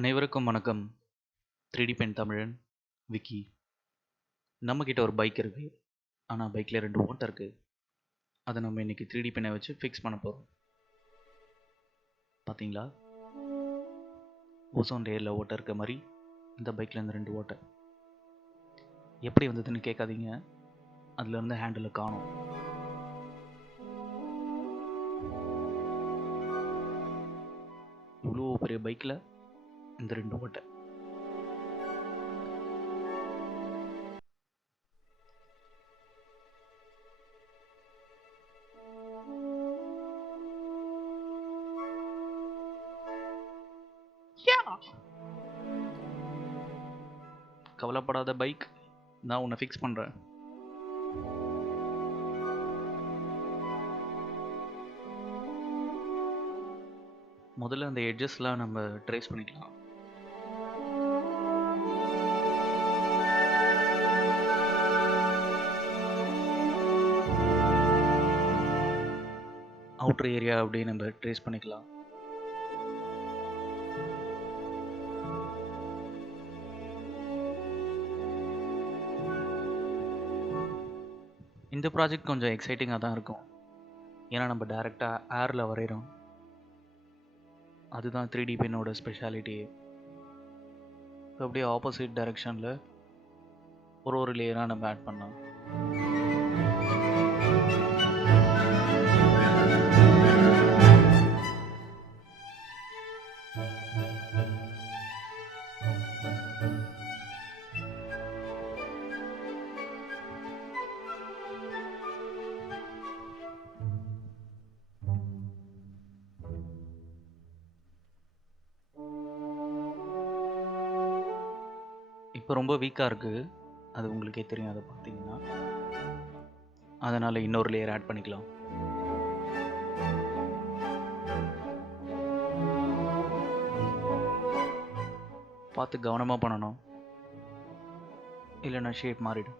அனைவருக்கும் வணக்கம். 3D pen தமிழன் விக்கி. நம்மக்கிட்ட ஒரு பைக் இருக்கு. ஆனால் பைக்கில் 2 ஓட்டை இருக்கு. அதை நம்ம இன்னைக்கு 3D பெனை வச்சு ஃபிக்ஸ் பண்ண போகிறோம். பார்த்தீங்களா, ஓசோன் லேயரில் ஓட்டை இருக்க மாதிரி இந்த பைக்கில் இந்த 2 ஓட்டை எப்படி வந்ததுன்னு கேட்காதீங்க. அதில் இருந்து ஹேண்டில் காணும். இவ்வளோ பெரிய பைக்கில் இந்த 2 ஓட்டை. கவலைப்படாத பைக், நான் உன்னை ஃபிக்ஸ் பண்ணுறேன். முதல்ல அந்த எட்ஜஸ்லாம் நம்ம ட்ரேஸ் பண்ணிக்கலாம். அவுட்டர் ஏரியா அப்படியே நம்ம ட்ரேஸ் பண்ணிக்கலாம். இந்த ப்ராஜெக்ட் கொஞ்சம் எக்ஸைட்டிங்காக தான் இருக்கும். ஏன்னா நம்ம டைரெக்டாக ஏரில் வரைகிறோம். அதுதான் 3D பென்னோட ஸ்பெஷாலிட்டியே. இப்போ அப்படியே ஆப்போசிட் டைரெக்ஷனில் ஒரு லேயராக நம்ம ஆட் பண்ணலாம். இப்போ ரொம்ப வீக்காக இருக்குது, அது உங்களுக்கே தெரியும். அதை பார்த்தீங்கன்னா அதனால் இன்னொரு லேயர் ஆட் பண்ணிக்கலாம். பார்த்து கவனமாக பண்ணணும், இல்லைன்னா ஷேப் மாறிடும்.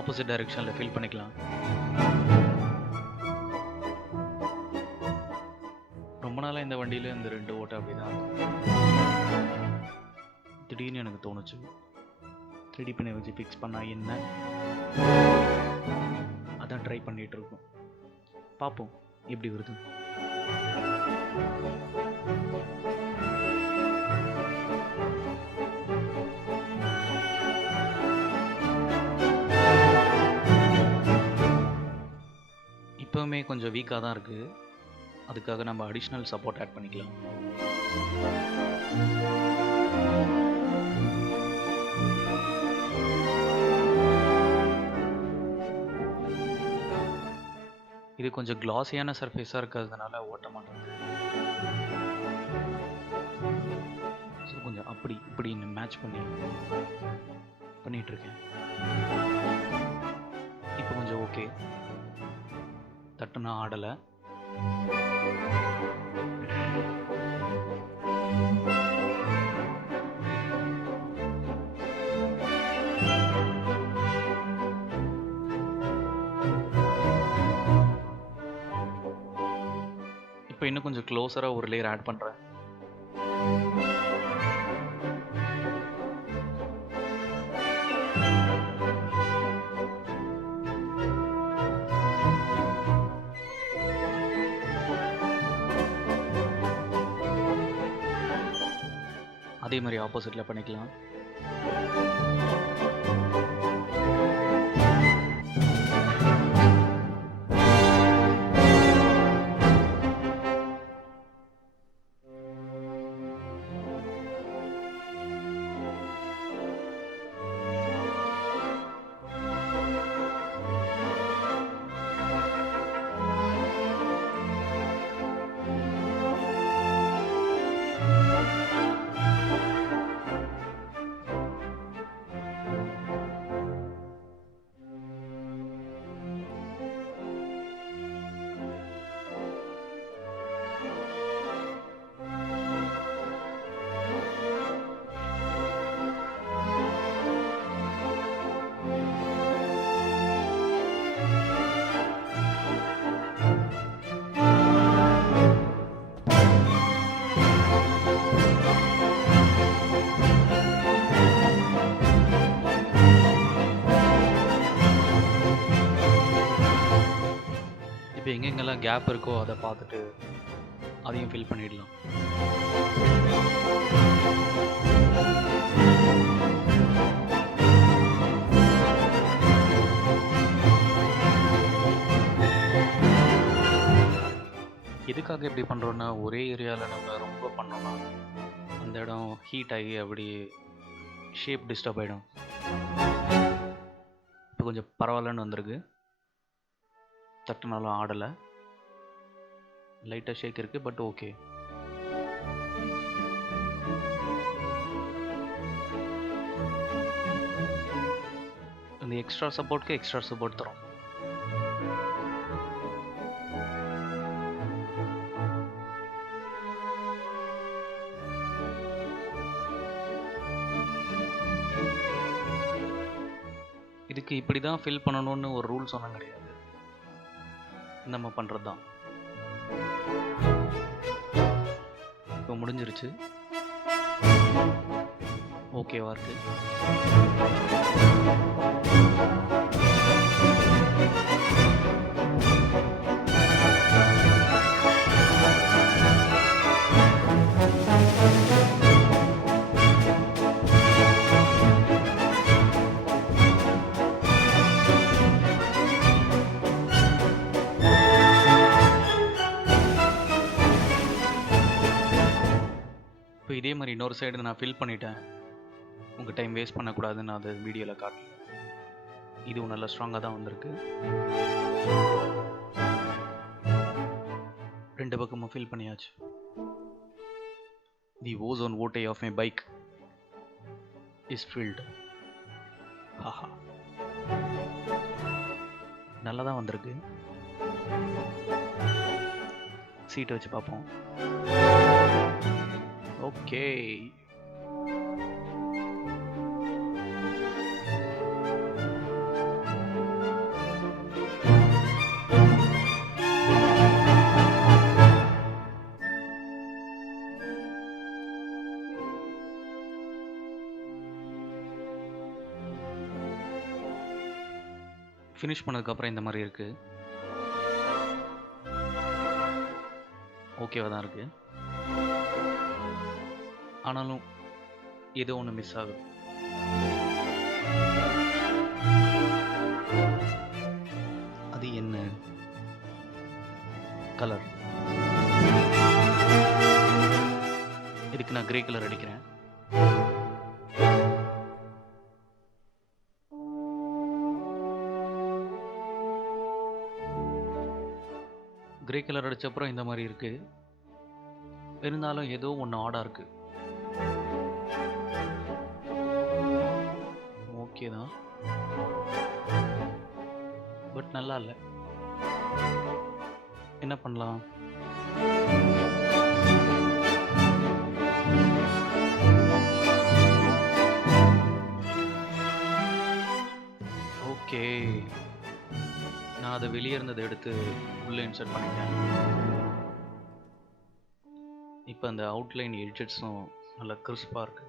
ஆப்போசிட் டைரெக்ஷனில் ஃபில் பண்ணிக்கலாம். ரொம்ப நாளாக இந்த வண்டியில் இந்த 2 ஓட்டை அப்படி தான். திடீர்னு எனக்கு தோணுச்சு, 3D பெனை வச்சு ஃபிக்ஸ் பண்ணால் என்ன, அதான் ட்ரை பண்ணிகிட்டு இருக்கோம். பார்ப்போம் எப்படி வருது. இப்போவுமே கொஞ்சம் வீக்காக தான் இருக்குது. அதுக்காக நம்ம அடிஷ்னல் சப்போர்ட் ஆட் பண்ணிக்கலாம். இது கொஞ்சம் கிளாஸியான சர்ஃபேஸாக இருக்கிறதுனால ஓட்ட மாட்டேங்குது. ஸோ கொஞ்சம் அப்படி இப்படின்னு மேட்ச் பண்ணிகிட்ருக்கேன். இப்போ கொஞ்சம் ஓகே, தட்டுனா ஆடலை. இப்போ இன்னும் கொஞ்சம் க்ளோஸராக ஒரு லேயர் ஆட் பண்ணுறேன். அதே மாதிரி ஆப்போசிட்டில் பண்ணிக்கலாம். எங்கெல்லாம் கேப் இருக்கோ அதை பார்த்துட்டு அதையும் ஃபில் பண்ணிடலாம். எதுக்காக இப்படி பண்ணுறோன்னா, ஒரே ஏரியாவில் நம்ம ரொம்ப பண்ணோம்னா அந்த இடம் ஹீட் ஆகி அப்படி ஷேப் டிஸ்டர்ப் ஆகிடும். இப்போ கொஞ்சம் பரவாயில்லன்னு வந்திருக்கு. தட்டுனாலும் ஆடலை, லைட்டாக ஷேக் இருக்குது, பட் ஓகே. இந்த எக்ஸ்ட்ரா சப்போர்ட்க்கு எக்ஸ்ட்ரா சப்போர்ட் தரும். இதுக்கு இப்படி தான் ஃபில் பண்ணணும்னு ஒரு ரூல்ஸ் ஒன்றும் கிடையாது, நம்ம பண்ணுறது தான். இப்போ முடிஞ்சிருச்சு, ஓகேவா இருக்கு. இப்போ இதே மாதிரி இன்னொரு சைடு நான் ஃபில் பண்ணிட்டேன். உங்கள் டைம் வேஸ்ட் பண்ணக்கூடாதுன்னு நான் அதை வீடியோவில் காட்டல. இதுவும் நல்லா ஸ்ட்ராங்காக தான் வந்திருக்கு. 2 பக்கமும் ஃபில் பண்ணியாச்சு. தி ஓசோன் ஓட்டை of my bike is filled. ஹாஹா, நல்லா தான் வந்திருக்கு. சீட்டை வச்சு பார்ப்போம். ஓகே, ஃபினிஷ் பண்ணதுக்கப்புறம் இந்த மாதிரி இருக்குது. ஓகேவா தான் இருக்குது. ஆனாலும் ஏதோ ஒன்று மிஸ் ஆகுது. அது என்ன? கலர். இதுக்கு நான் கிரே கலர் அடிக்கிறேன். கிரே கலர் அடிச்ச அப்புறம் இந்த மாதிரி இருக்கு. இருந்தாலும் ஏதோ ஒன்று ஆடா இருக்கு. ஓகே தான், பட் நல்லா இல்லை. என்ன பண்ணலாம்? ஓகே, நான் அதை வெளியே இருந்ததை எடுத்து உள்ளே இன்சர்ட் பண்ணிட்டேன். இப்போ அந்த அவுட்லைன் எட்ஜஸும் நல்லா கிறிஸ்பாக இருக்கு.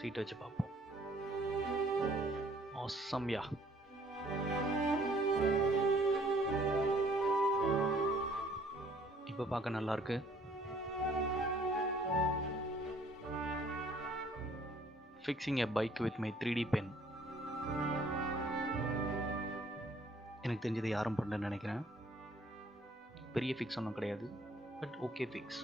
சீட்டை வச்சு பார்ப்போம். ஆசம்யா. இப்போ பார்க்க நல்லா இருக்கு. Fixing a bike with my 3D pen. எனக்கு தெரிஞ்சதை யாரும் பண்ணலன்னு நினைக்கிறேன். பெரிய ஃபிக்ஸ் ஒன்றும் கிடையாது, but okay fix.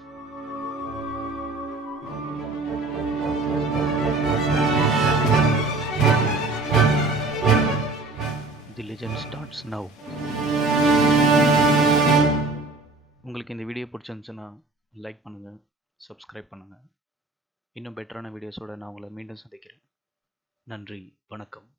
The legend starts now. உங்களுக்கு இந்த வீடியோ பிடிச்சிருந்துச்சுன்னா லைக் பண்ணுங்கள், சப்ஸ்கிரைப் பண்ணுங்கள். இன்னும் பெட்டரான வீடியோஸோடு நான் உங்களை மீண்டும் சந்திக்கிறேன். நன்றி, வணக்கம்.